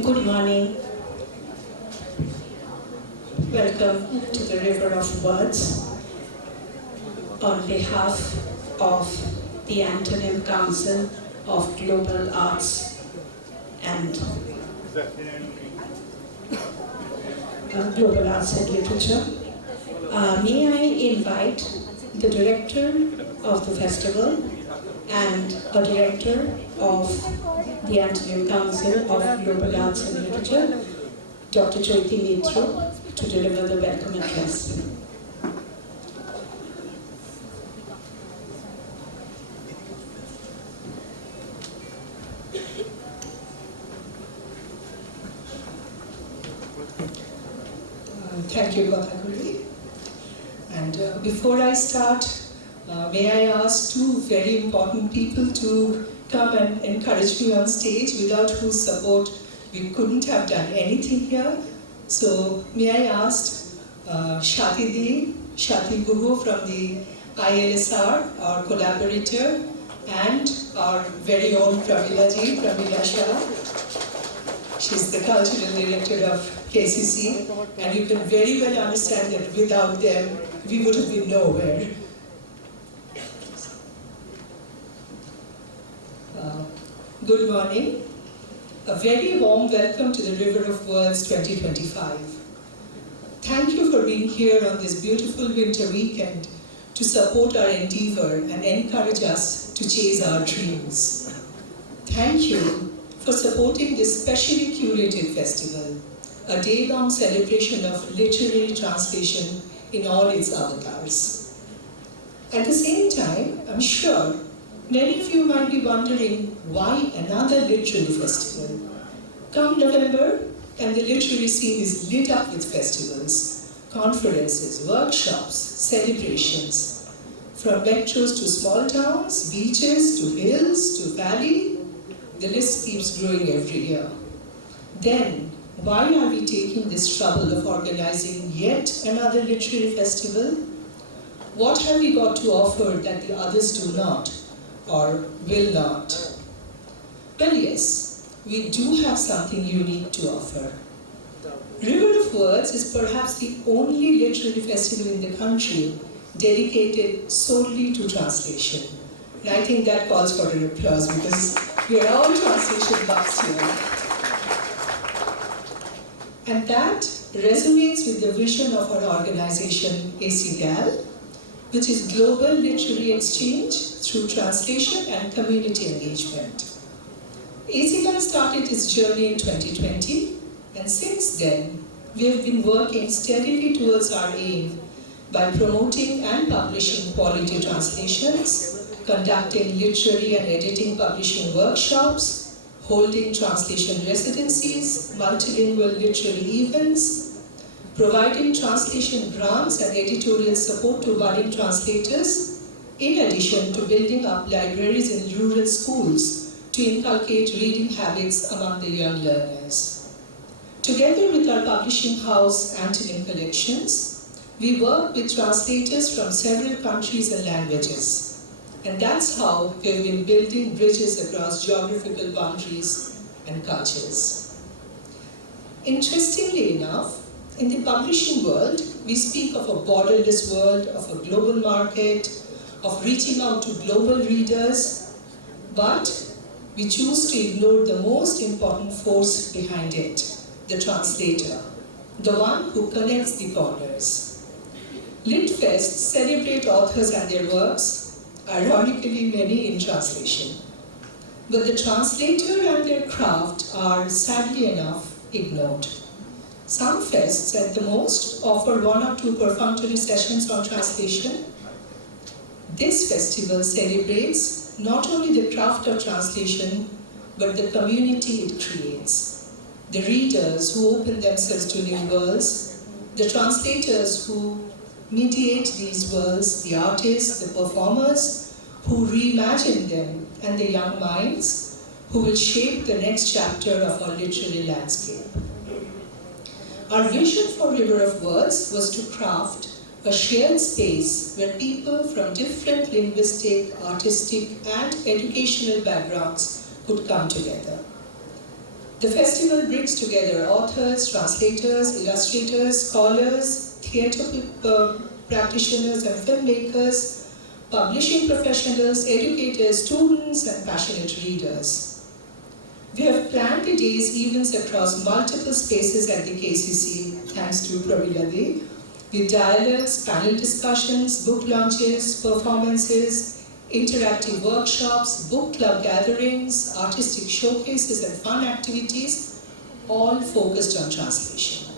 Good morning. Welcome to the River of Words. On behalf of the Antonym Council of Global Arts and Global Arts and Literature, may I invite the director of the festival and a director of the Antonym Council of Global Arts and Literature, Dr. Chaiti Mitra, to deliver the welcome address. Thank you, Guha. And before I start, may I ask two very important people to come and encourage me on stage, without whose support we couldn't have done anything here. So may I ask Shati Guha from the ILSR, our collaborator, and our very own Pramila Shah. She's the cultural director of KCC, and you can very well understand that without them, we would have been nowhere. Good morning. A very warm welcome to the River of Words 2025. Thank you for being here on this beautiful winter weekend to support our endeavor and encourage us to chase our dreams. Thank you for supporting this specially curated festival, a day-long celebration of literary translation in all its avatars. At the same time, I'm sure many of you might be wondering why another literary festival. Come November, and the literary scene is lit up with festivals, conferences, workshops, celebrations. From metros to small towns, beaches to hills to valley, the list keeps growing every year. Then, why are we taking this trouble of organizing yet another literary festival? What have we got to offer that the others do not, or will not? Well, yes, we do have something unique to offer. River of Words is perhaps the only literary festival in the country dedicated solely to translation. And I think that calls for an applause, because we are all translation buffs here. And that resonates with the vision of our organization, ACGAL, which is Global Literary Exchange through Translation and Community Engagement. ACGAL started its journey in 2020, and since then, we have been working steadily towards our aim by promoting and publishing quality translations, conducting literary and editing publishing workshops, holding translation residencies, multilingual literary events, providing translation grants and editorial support to budding translators, in addition to building up libraries in rural schools to inculcate reading habits among the young learners. Together with our publishing house, Antonym Collections, we work with translators from several countries and languages. And that's how we've been building bridges across geographical boundaries and cultures. Interestingly enough, in the publishing world, we speak of a borderless world, of a global market, of reaching out to global readers, but we choose to ignore the most important force behind it, the translator, the one who connects the corners. LitFests celebrate authors and their works, ironically many in translation. But the translator and their craft are, sadly enough, ignored. Some fests, at the most, offer 1 or 2 perfunctory sessions on translation. This festival celebrates not only the craft of translation, but the community it creates. The readers who open themselves to new worlds, the translators who mediate these worlds, the artists, the performers who reimagine them, and the young minds who will shape the next chapter of our literary landscape. Our vision for River of Words was to craft a shared space where people from different linguistic, artistic, and educational backgrounds could come together. The festival brings together authors, translators, illustrators, scholars, theatre practitioners and filmmakers, publishing professionals, educators, students, and passionate readers. We have planned the day's events across multiple spaces at the KCC, thanks to Pramila, with dialogues, panel discussions, book launches, performances, interactive workshops, book club gatherings, artistic showcases, and fun activities, all focused on translation.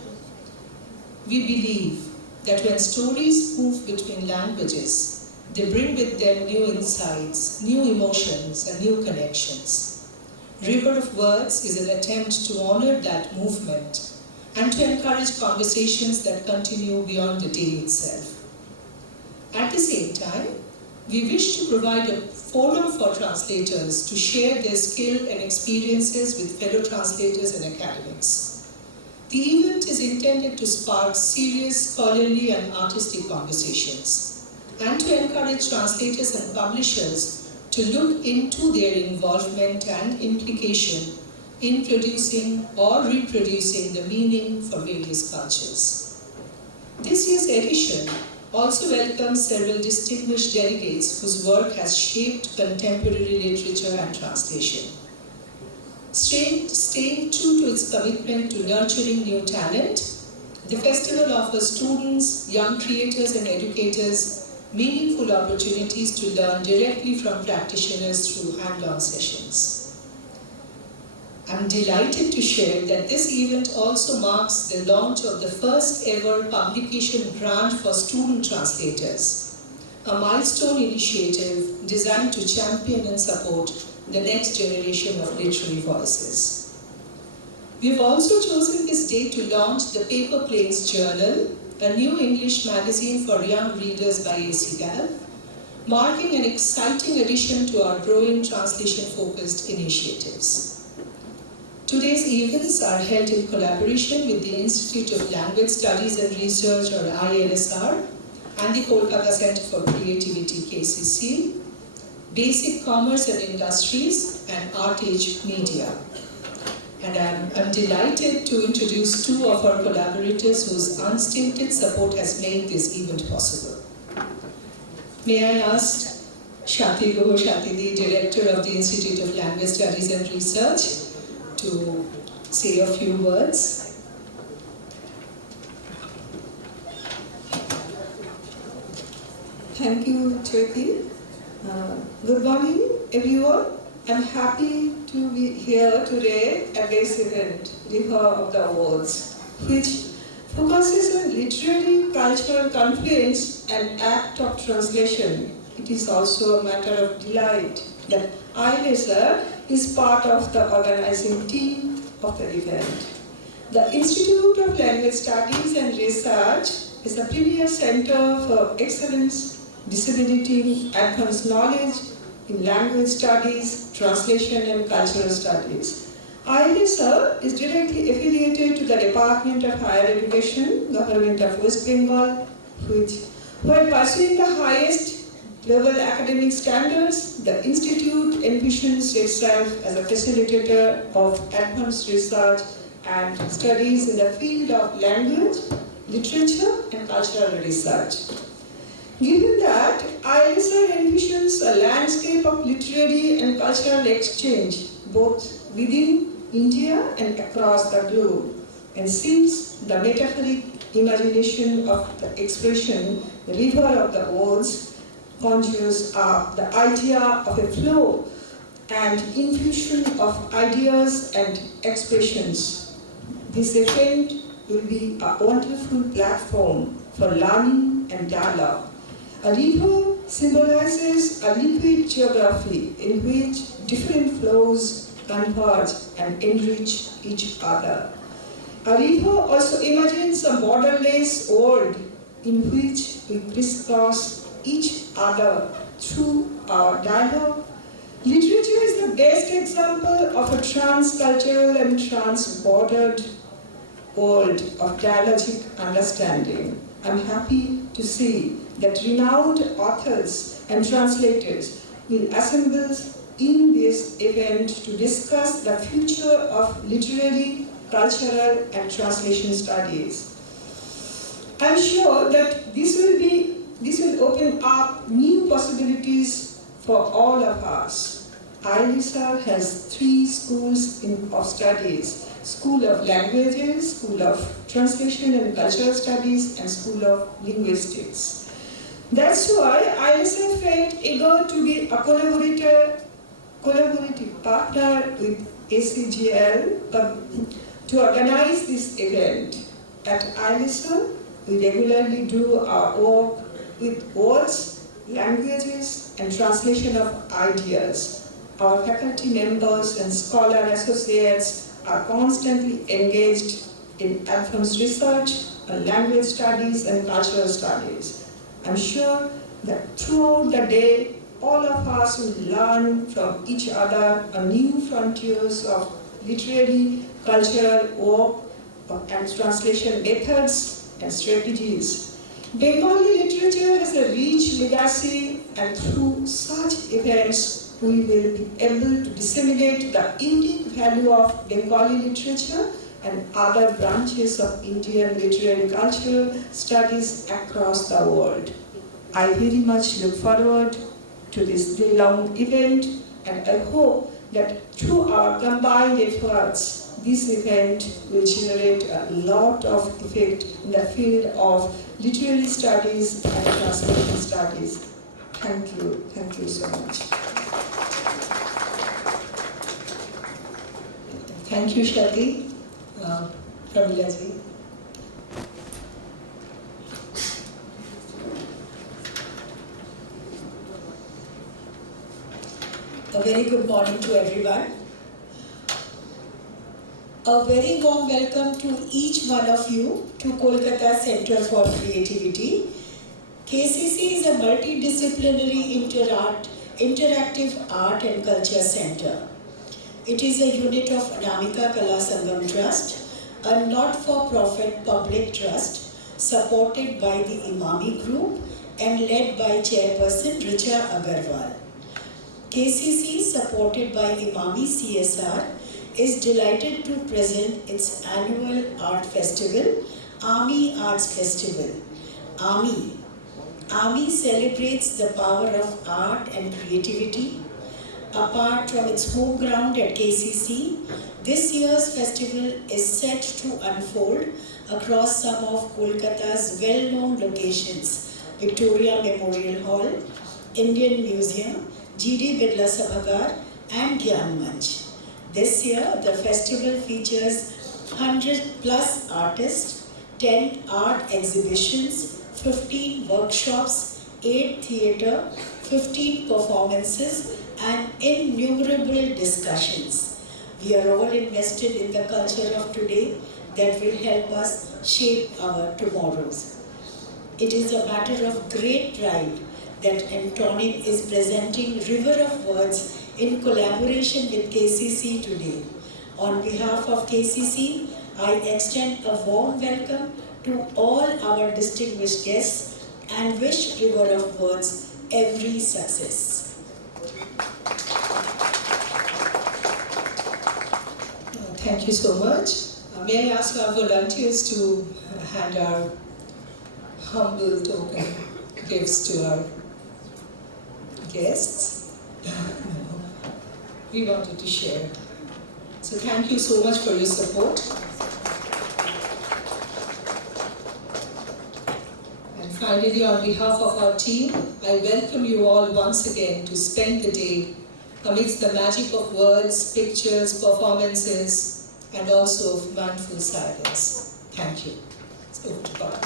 We believe that when stories move between languages, they bring with them new insights, new emotions, and new connections. River of Words is an attempt to honor that movement and to encourage conversations that continue beyond the day itself. At the same time, we wish to provide a forum for translators to share their skill and experiences with fellow translators and academics. The event is intended to spark serious scholarly and artistic conversations and to encourage translators and publishers to look into their involvement and implication in producing or reproducing the meaning for various cultures. This year's edition also welcomes several distinguished delegates whose work has shaped contemporary literature and translation. Staying true to its commitment to nurturing new talent, the festival offers students, young creators and educators meaningful opportunities to learn directly from practitioners through hand-on sessions. I'm delighted to share that this event also marks the launch of the first ever publication grant for student translators, a milestone initiative designed to champion and support the next generation of literary voices. We've also chosen this day to launch the Paper Planes Journal, a new English magazine for young readers by A.C. Gal, marking an exciting addition to our growing translation-focused initiatives. Today's events are held in collaboration with the Institute of Language Studies and Research, or ILSR, and the Kolkata Center for Creativity, KCC, Basic Commerce and Industries, and ArtAge Media. And I'm delighted to introduce two of our collaborators whose unstinted support has made this event possible. May I ask Shati, the Director of the Institute of Language Studies and Research, to say a few words. Thank you, Chaiti. Good morning, everyone. I'm happy to be here today at this event, Guha of the Awards, which focuses on literary cultural confluence and act of translation. It is also a matter of delight that ILSR is part of the organizing team of the event. The Institute of Language Studies and Research is a premier center for excellence, disseminating advanced knowledge in language studies, translation, and cultural studies. ILSR is directly affiliated to the Department of Higher Education, Government of West Bengal, which, while pursuing the highest global academic standards, the Institute envisions itself as a facilitator of advanced research and studies in the field of language, literature, and cultural research. Given that, ILSR envisions a landscape of literary and cultural exchange, both within India and across the globe, and since the metaphoric imagination of the expression, the river of the words, conjures up the idea of a flow and infusion of ideas and expressions. This event will be a wonderful platform for learning and dialogue. A river symbolizes a liquid geography in which different flows converge and enrich each other. A river also imagines a borderless world in which we crisscross each other through our dialogue. Literature is the best example of a trans-cultural and trans-bordered world of dialogic understanding. I'm happy to see that renowned authors and translators will assemble in this event to discuss the future of literary, cultural, and translation studies. I'm sure that this will open up new possibilities for all of us. ILISA has 3 schools of studies: School of Languages, School of Translation and Cultural Studies, and School of Linguistics. That's why ILISA felt eager to be a collaborative partner with ACGL to organize this event. At ILISA, we regularly do our work with words, languages, and translation of ideas. Our faculty members and scholar associates are constantly engaged in advanced research on language studies and cultural studies. I'm sure that throughout the day, all of us will learn from each other on new frontiers of literary, cultural work and translation methods and strategies. Bengali literature has a rich legacy, and through such events, we will be able to disseminate the unique value of Bengali literature and other branches of Indian literary cultural studies across the world. I very much look forward to this day-long event, and I hope that through our combined efforts, this event will generate a lot of effect in the field of literary studies and translation studies. Thank you so much. Thank you, Shati. Pramila ji. A very good morning to everyone. A very warm welcome to each one of you to Kolkata Center for Creativity. KCC is a multidisciplinary interactive art and culture center. It is a unit of Anamika Kala Sangam Trust, a not-for-profit public trust supported by the Imami Group and led by Chairperson Richa Agarwal. KCC, supported by Imami CSR, is delighted to present its annual art festival, Ami Arts Festival. Ami celebrates the power of art and creativity. Apart from its home ground at KCC, this year's festival is set to unfold across some of Kolkata's well-known locations: Victoria Memorial Hall, Indian Museum, GD Birla Sabhagar, and Gyan Manch. This year, the festival features 100 plus artists, 10 art exhibitions, 15 workshops, 8 theatre, 15 performances, and innumerable discussions. We are all invested in the culture of today that will help us shape our tomorrows. It is a matter of great pride that Antonin is presenting River of Words in collaboration with KCC today. On behalf of KCC, I extend a warm welcome to all our distinguished guests and wish River of Words every success. Thank you so much. May I ask our volunteers to hand our humble token gifts to our guests? We wanted to share. So thank you so much for your support. And finally, on behalf of our team, I welcome you all once again to spend the day amidst the magic of words, pictures, performances, and also of mindful silence. Thank you. Let's over to Bob.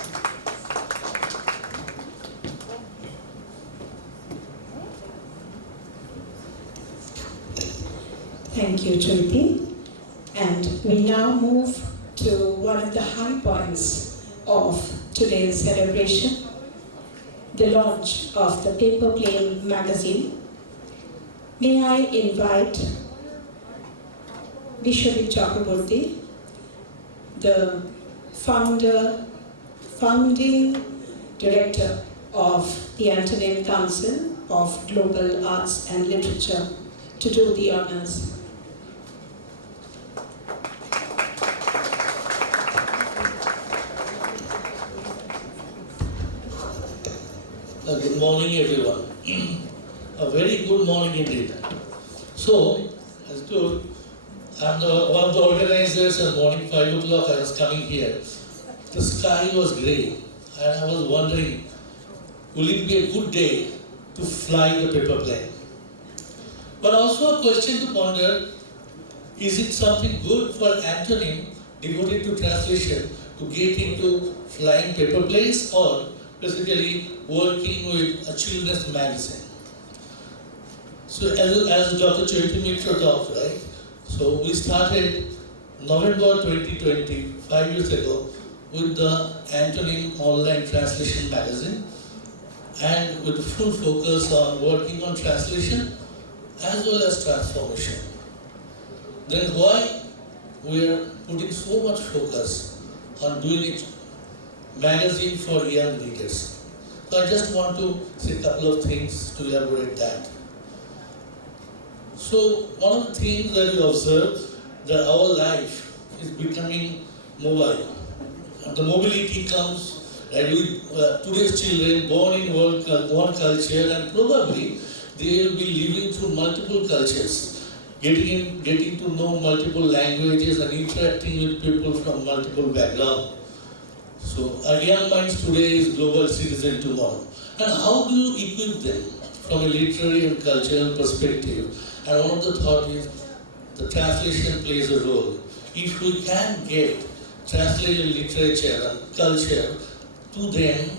Thank you, Chaiti. And we now move to one of the high points of today's celebration, the launch of the Paper Plane magazine. May I invite Vishwajit Chakraborty, the founding director of the Antonin Council of Global Arts and Literature, to do the honors. Good morning, everyone. A very good morning indeed. So, as told, I'm one of the organizers, and morning 5 o'clock I was coming here. The sky was grey, and I was wondering, will it be a good day to fly the paper plane? But also a question to ponder, is it something good for Antonym devoted to translation to get into flying paper planes, or basically working with a children's magazine? So as Dr. Chaiti Mitra talked, right? So we started November 2020, 5 years ago, with the Antonym Online Translation Magazine, and with full focus on working on translation as well as transformation. Then why we are putting so much focus on doing it magazine for young readers? So I just want to say a couple of things to elaborate that. So one of the things that we observe, that our life is becoming mobile. And the mobility comes, and today's children born in one culture, and probably they will be living through multiple cultures, getting to know multiple languages and interacting with people from multiple backgrounds. So our young minds today is global citizen tomorrow. And how do you equip them from a literary and cultural perspective? And one of the thought is the translation plays a role. If we can get translated literature and culture to them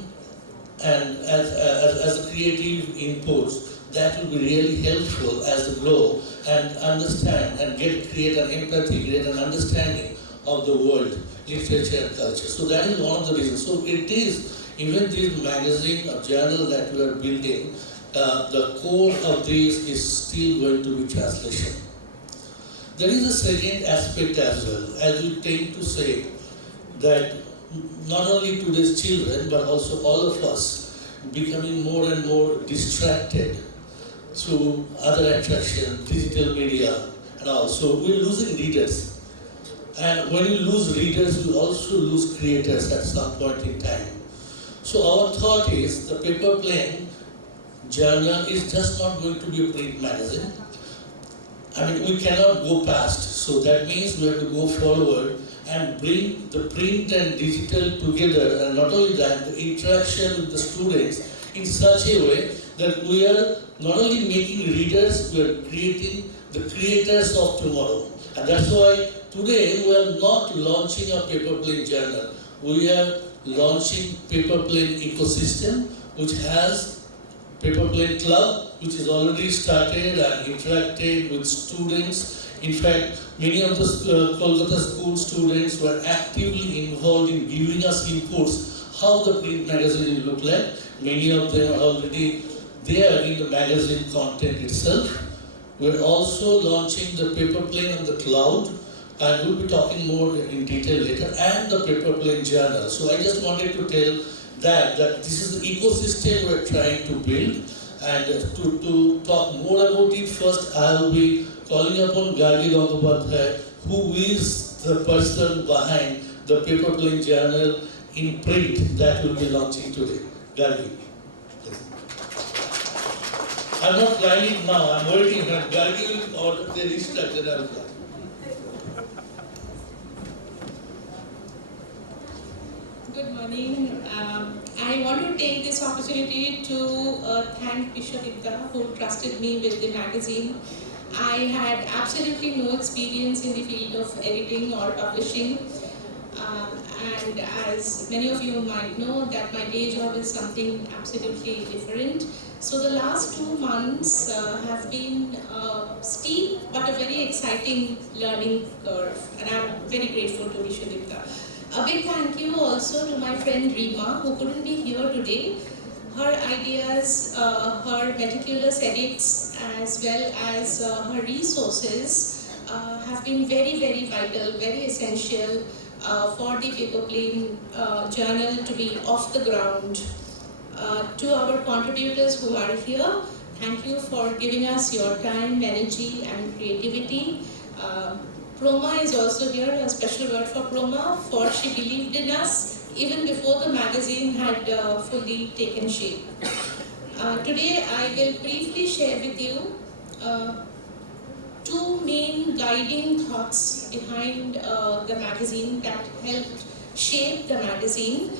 and as a creative inputs, that will be really helpful as they grow and understand and create an empathy, create an understanding of the world, literature and culture. So that is one of the reasons. So it is, even this magazine or journal that we are building, the core of this is still going to be translation. There is a second aspect as well, as we tend to say that not only today's children but also all of us becoming more and more distracted through other attractions, digital media and all. So we're losing readers. And when you lose readers, you also lose creators at some point in time. So our thought is the paper plane journal is just not going to be a print magazine. I mean, we cannot go past. So that means we have to go forward and bring the print and digital together. And not only that, the interaction with the students in such a way that we are not only making readers, we are creating the creators of tomorrow. And that's why today we are not launching a paper plane journal. We are launching paper plane ecosystem, which has Paper Plane Club, which is already started and interacted with students. In fact, many of the Kolkata school students were actively involved in giving us inputs how the print magazine will look like. Many of them are already there in the magazine content itself. We're also launching the paper plane on the cloud, and we'll be talking more in detail later, and the paper plane journal. So I just wanted to tell that this is the ecosystem we're trying to build. And to talk more about it, first I'll be calling upon Gargi Gangapathy, who is the person behind the paper plane journal in print that we'll be launching today. Gargi. I'm not flying it now, I'm waiting for Gargi will order the instruction, I'll fly. Good morning. I want to take this opportunity to thank Vishwadipta, who trusted me with the magazine. I had absolutely no experience in the field of editing or publishing. And as many of you might know, that my day job is something absolutely different. So the last 2 months have been steep but a very exciting learning curve, and I'm very grateful to Vishwadipta. A big thank you also to my friend Rima, who couldn't be here today. Her ideas, her meticulous edits, as well as her resources have been very, very vital, very essential for the paper plane journal to be off the ground. To our contributors who are here, thank you for giving us your time, energy, and creativity. Proma is also here, a special word for Proma, for she believed in us even before the magazine had fully taken shape. Today I will briefly share with you two main guiding thoughts behind the magazine that helped shape the magazine.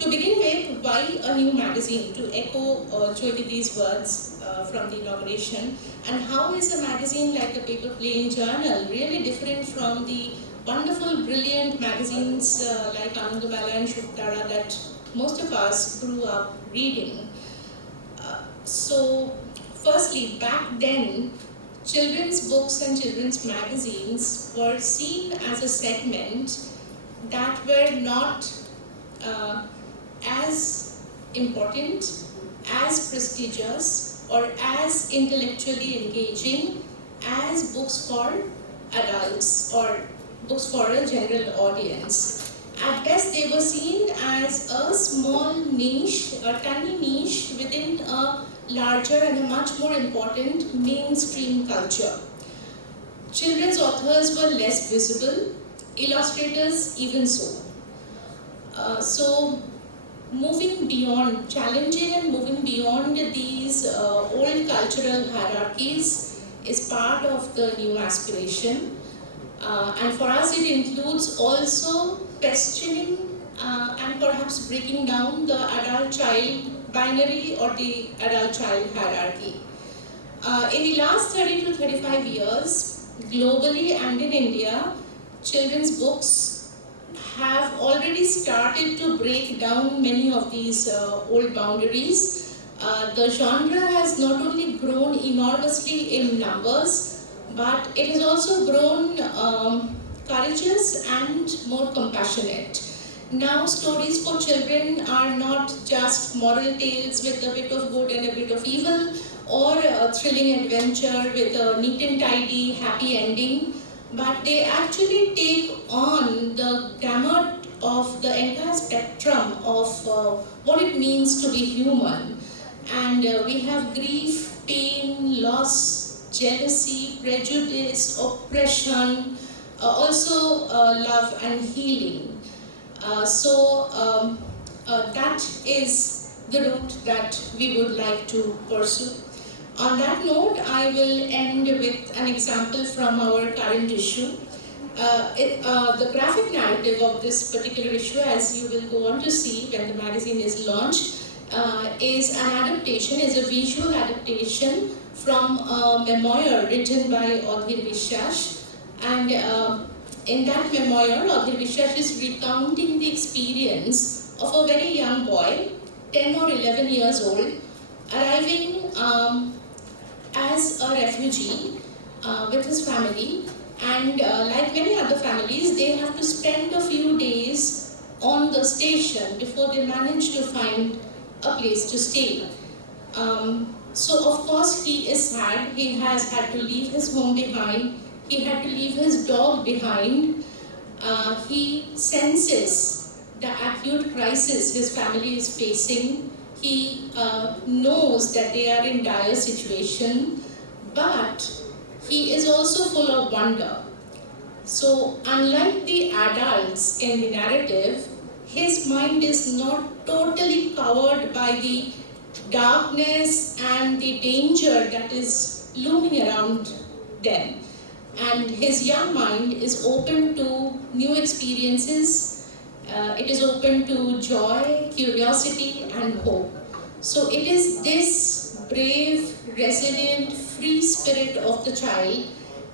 To begin with, why a new magazine? To echo Chaiti's words from the inauguration, and how is a magazine like the Paper Plane Journal really different from the wonderful, brilliant magazines like Anandamala and Shuktara that most of us grew up reading? So, firstly, back then, children's books and children's magazines were seen as a segment that were not as important, as prestigious, or as intellectually engaging as books for adults or books for a general audience. At best, they were seen as a small niche, a tiny niche within a larger and a much more important mainstream culture. Children's authors were less visible, illustrators even so. So, moving beyond, challenging and moving beyond these old cultural hierarchies is part of the new aspiration. And for us it includes also questioning and perhaps breaking down the adult-child binary or the adult-child hierarchy. In the last 30 to 35 years, globally and in India, children's books have already started to break down many of these old boundaries. The genre has not only grown enormously in numbers, but it has also grown courageous and more compassionate. Now stories for children are not just moral tales with a bit of good and a bit of evil, or a thrilling adventure with a neat and tidy happy ending, but they actually take on the gamut of the entire spectrum of what it means to be human. And we have grief, pain, loss, jealousy, prejudice, oppression, also love and healing. So that is the route that we would like to pursue. On that note, I will end with an example from our current issue. The graphic narrative of this particular issue, as you will go on to see when the magazine is launched, is an adaptation, is a visual adaptation from a memoir written by Audhir Vishwas. And in that memoir, Audhir Vishwas is recounting the experience of a very young boy, 10 or 11 years old, arriving as a refugee with his family, and like many other families, they have to spend a few days on the station before they manage to find a place to stay. So of course he is sad, he has had to leave his home behind, he had to leave his dog behind. He senses the acute crisis his family is facing. He knows that they are in dire situation, but he is also full of wonder. So unlike the adults in the narrative, his mind is not totally covered by the darkness and the danger that is looming around them. And his young mind is open to new experiences. It is open to joy, curiosity, and hope. So it is this brave, resilient, free spirit of the child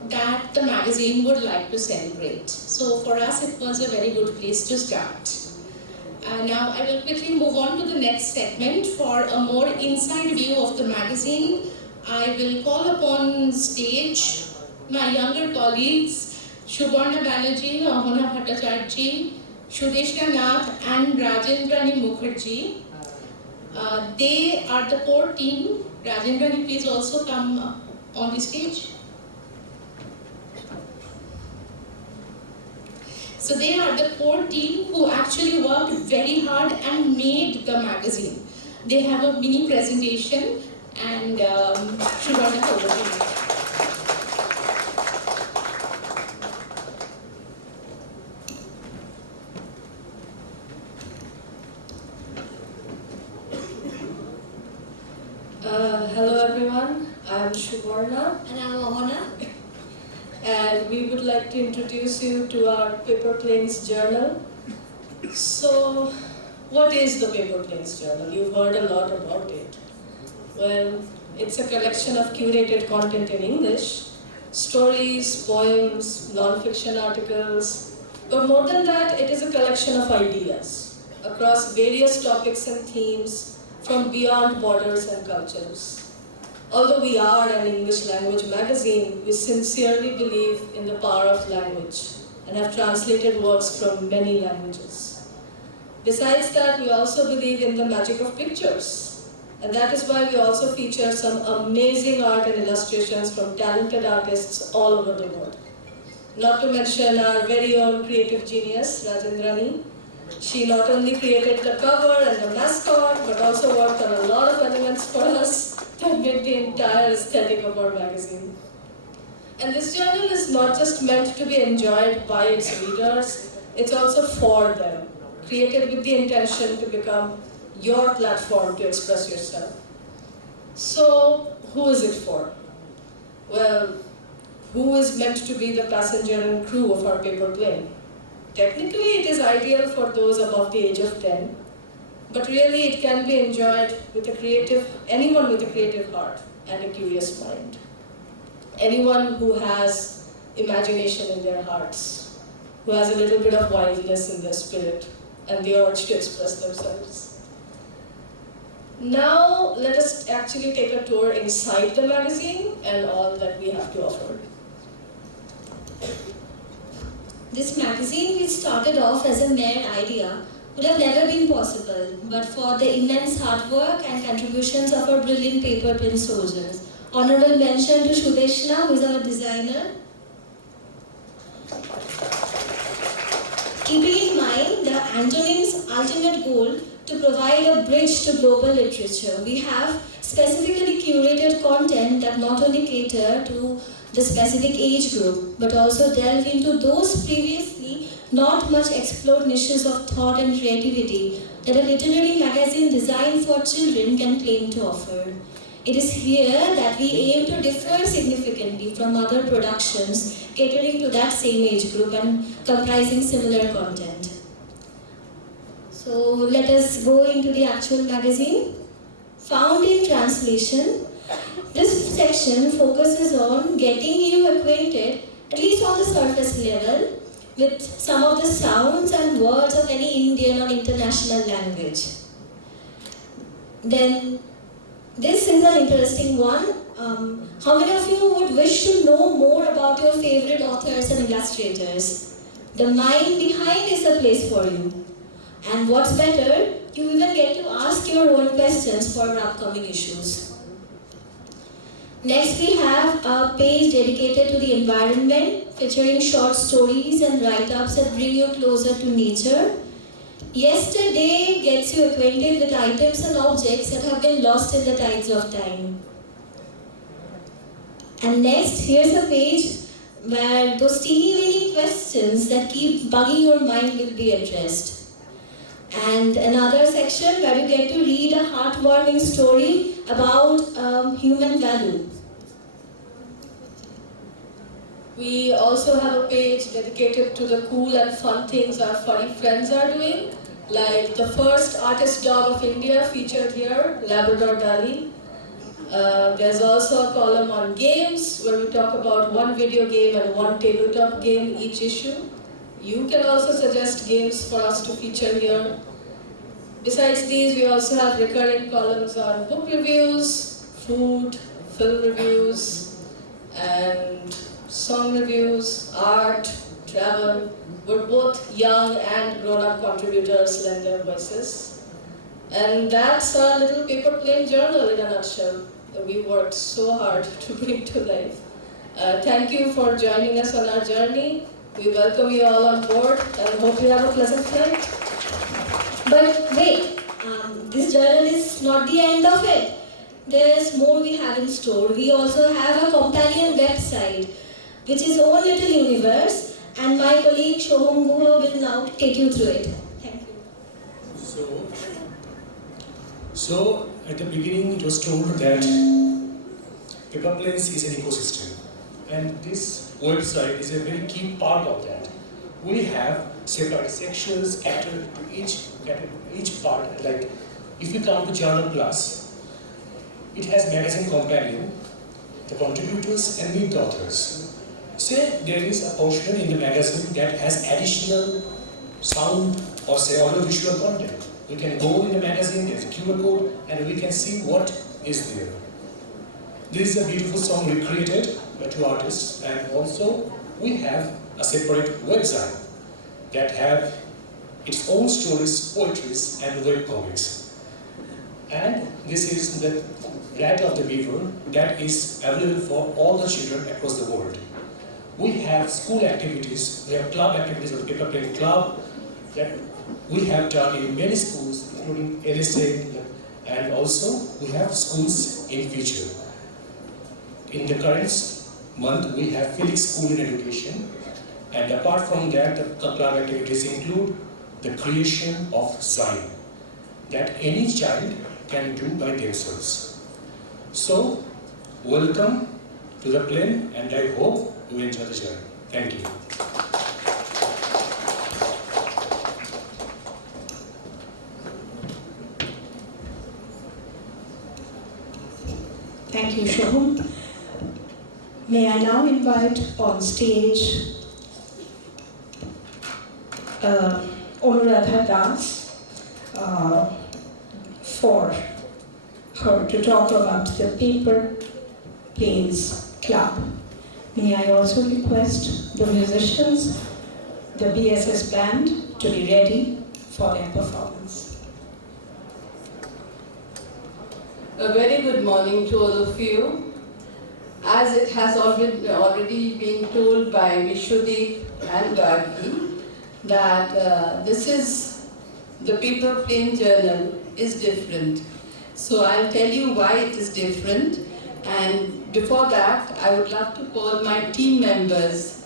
that the magazine would like to celebrate. So for us, it was a very good place to start. Now I will quickly move on to the next segment. For a more inside view of the magazine, I will call upon stage my younger colleagues, Shubharna Banerjee, Ahona Bhattacharjee, Shudeshna Nath, and Rajendrani Mukherjee. They are the core team. Rajendrani, please also come on the stage. So they are the core team who actually worked very hard and made the magazine. They have a mini presentation And Subarna, over to you. Hello everyone, I'm Subarna And I'm Mohana. and we would like to introduce you to our Paper Planes Journal. So, what is the Paper Planes Journal? You've heard a lot about it. Well, it's a collection of curated content in English, stories, poems, non-fiction articles, but more than that, it is a collection of ideas across various topics and themes from beyond borders and cultures. Although we are an English language magazine, we sincerely believe in the power of language and have translated works from many languages. Besides that, we also believe in the magic of pictures. And that is why we also feature some amazing art and illustrations from talented artists all over the world. Not to mention our very own creative genius, Rajendrani. She not only created the cover and the mascot, but also worked on a lot of elements for us that made the entire aesthetic of our magazine. And this journal is not just meant to be enjoyed by its readers, it's also for them, created with the intention to become your platform to express yourself. So, who is it for? Well, who is meant to be the passenger and crew of our paper plane? Technically, it is ideal for those above the age of 10, but really it can be enjoyed with anyone with a creative heart and a curious mind. Anyone who has imagination in their hearts, who has a little bit of wildness in their spirit and the urge to express themselves. Now, let us actually take a tour inside the magazine and all that we have to offer. This magazine, which started off as a mere idea, would have never been possible but for the immense hard work and contributions of our brilliant paper print soldiers. Honorable mention to Shudeshna, who is our designer. Keeping in mind the Antonin's ultimate goal to provide a bridge to global literature, we have specifically curated content that not only cater to the specific age group, but also delve into those previously not much explored niches of thought and creativity that a literary magazine designed for children can claim to offer. It is here that we aim to differ significantly from other productions catering to that same age group and comprising similar content. So let us go into the actual magazine. Found in translation, this section focuses on getting you acquainted, at least on the surface level, with some of the sounds and words of any Indian or international language. Then, this is an interesting one. How many of you would wish to know more about your favorite authors and illustrators? The mind behind is a place for you. And what's better, you even get to ask your own questions for our upcoming issues. Next, we have a page dedicated to the environment, featuring short stories and write-ups that bring you closer to nature. Yesterday gets you acquainted with items and objects that have been lost in the tides of time. And next, here's a page where those teeny-weeny questions that keep bugging your mind will be addressed. And another section where you get to read a heartwarming story about human value. We also have a page dedicated to the cool and fun things our furry friends are doing, like the first artist dog of India featured here, Labrador Dali. There's also a column on games where we talk about one video game and one tabletop game each issue. You can also suggest games for us to feature here. Besides these, we also have recurring columns on book reviews, food, film reviews, and song reviews, art, travel, where both young and grown-up contributors lend their voices. And that's our little paper plane journal in a nutshell that we worked so hard to bring to life. Thank you for joining us on our journey. We welcome you all on board and hope you have a pleasant flight. But wait, this journal is not the end of it. there's more we have in store. We also have a companion website, which is own little universe, and my colleague Shoham Guha will now take you through it. Thank you. So at the beginning it was told that paper planes is an ecosystem, and this website is a very key part of that. We have separate sections catered to each part. Like if you come to Journal Plus, it has magazine companion, the contributors and the authors. Say there is a portion in the magazine that has additional sound or say audio-visual content. We can go in the magazine, there's a QR code, and we can see what is there. This is a beautiful song recreated by two artists, and also we have a separate website that have its own stories, poetries, and webcomics. And this is the Rat of the Beaver that is available for all the children across the world. We have school activities, we have club activities of the Paper Plane Club that we have done in many schools, including LSA, and also we have schools in future. In the current month, we have Felix School in Education, and apart from that, the club activities include the creation of sign that any child can do by themselves. So, welcome to the plane, and I hope you enjoy the journey. Thank you. Thank you, Shoham. May I now invite on stage Anuradha Das for her to talk about the Paper Planes Club. May I also request the musicians, the BSS band, to be ready for their performance. A very good morning to all of you. As it has already been told by Vishwadeep and Gargi, that this is, the Paper Plane Journal is different. So I'll tell you why it is different. And before that, I would love to call my team members,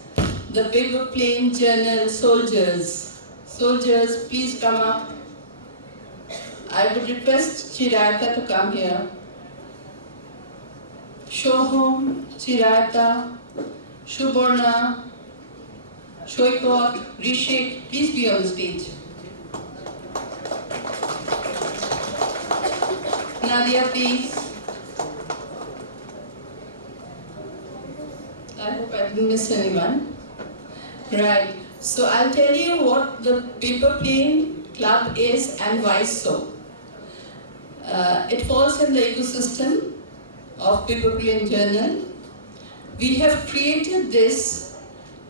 the Paper Plane Journal soldiers. Soldiers, please come up. I would request Chirayata to come here. Shoham, Chirayata, Shuborna, Shoikot, Rishik, please be on the stage. Nadia, please. I hope I didn't miss anyone. Right, so I'll tell you what the Paper Plane Club is and why so. It falls in the ecosystem of Paper Plane Journal. We have created this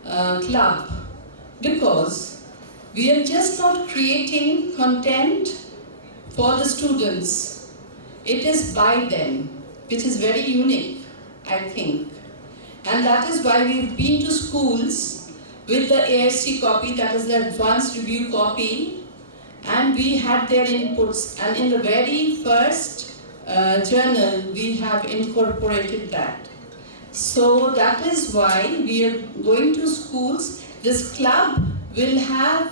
club because we are just not creating content for the students. It is by them, which is very unique, I think. And that is why we've been to schools with the ASC copy, that is the advanced review copy, and we had their inputs. And in the very first journal, we have incorporated that. So that is why we are going to schools. This club will have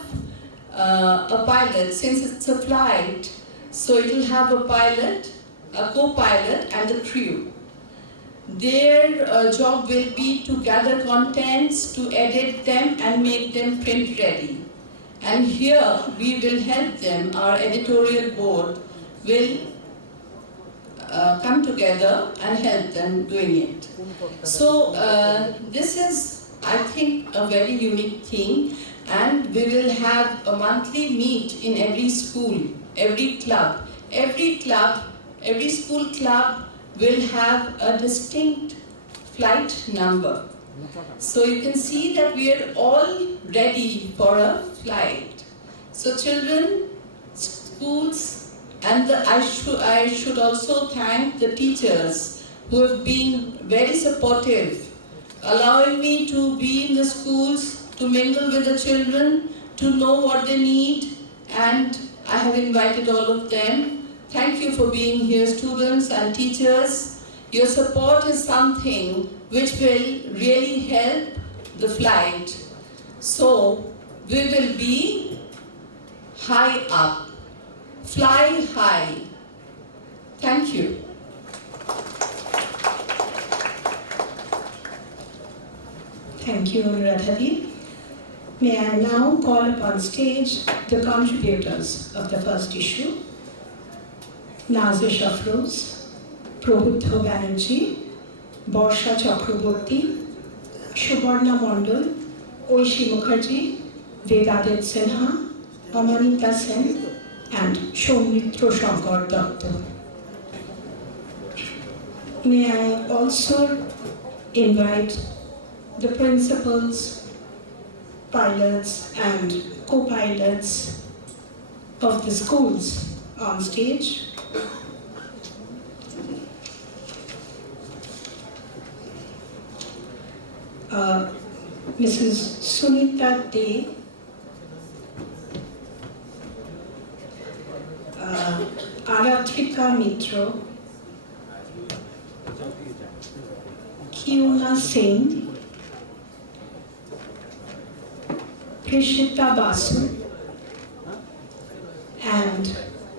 a pilot, since it's a flight, so it will have a pilot, a co-pilot and a crew. Their job will be to gather contents, to edit them and make them print ready. And here we will help them, our editorial board will come together and help them doing it. So this is, I think, a very unique thing, and we will have a monthly meet in every school, every club. Every school club will have a distinct flight number. So you can see that we are all ready for a flight. So children, schools, and I should also thank the teachers who have been very supportive, allowing me to be in the schools, to mingle with the children, to know what they need, and I have invited all of them Thank you for being here, students and teachers. Your support is something which will really help the flight. So, we will be high up, fly high. Thank you. Thank you, Radhavi. May I now call upon stage the contributors of the first issue. Nazish Afroz, Probuddha Banerjee, Borsha Chakraborty, Subarna Mondal, Oishi Mukherjee, Vedadit Sinha, Amanita Sen, and Mitra Shankar Datta. May I also invite the principals, pilots, and co-pilots of the schools on stage. Mrs. Sunita De, Aratrika Mitra, Kiuna Singh, Prishita Basu, and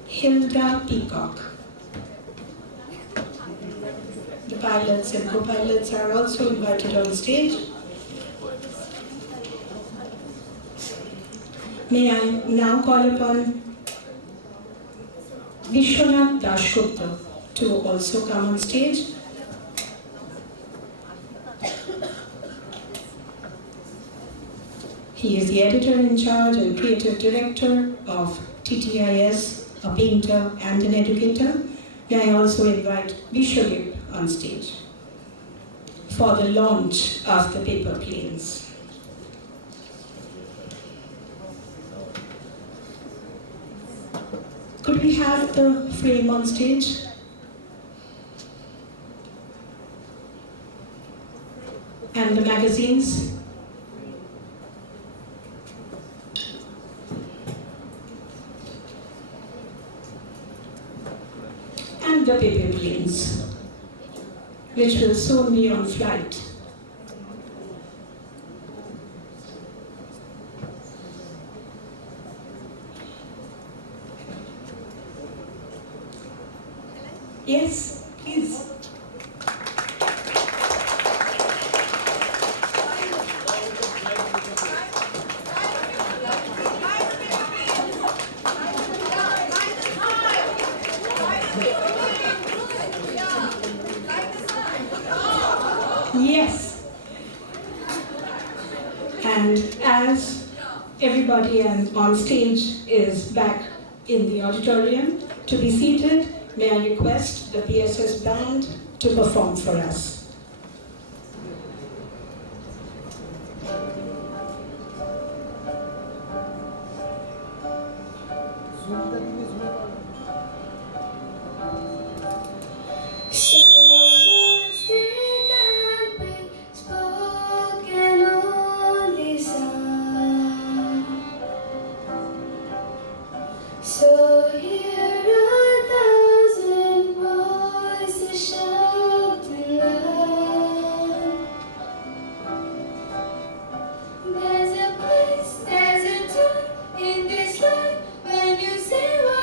Hilda Peacock. The pilots and co-pilots are also invited on stage. May I now call upon Vishwanath Dashgupta to also come on stage. He is the editor in charge and creative director of TTIS, a painter and an educator. May I also invite Vishwanath on stage for the launch of the paper planes. Could we have the frame on stage? And the magazines? And the paper planes, which will soon be on flight. Yes, please. Yes. And as everybody on stage is back in the auditorium to be seated, may I request the PSS band to perform for us. So here a thousand voices shout in love. There's a place, there's a time in this life when you say what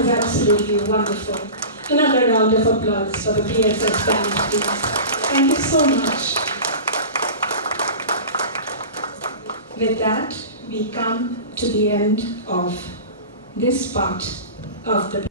was absolutely wonderful. Another round of applause for the PSS band, please. Thank you so much. With that, we come to the end of this part of the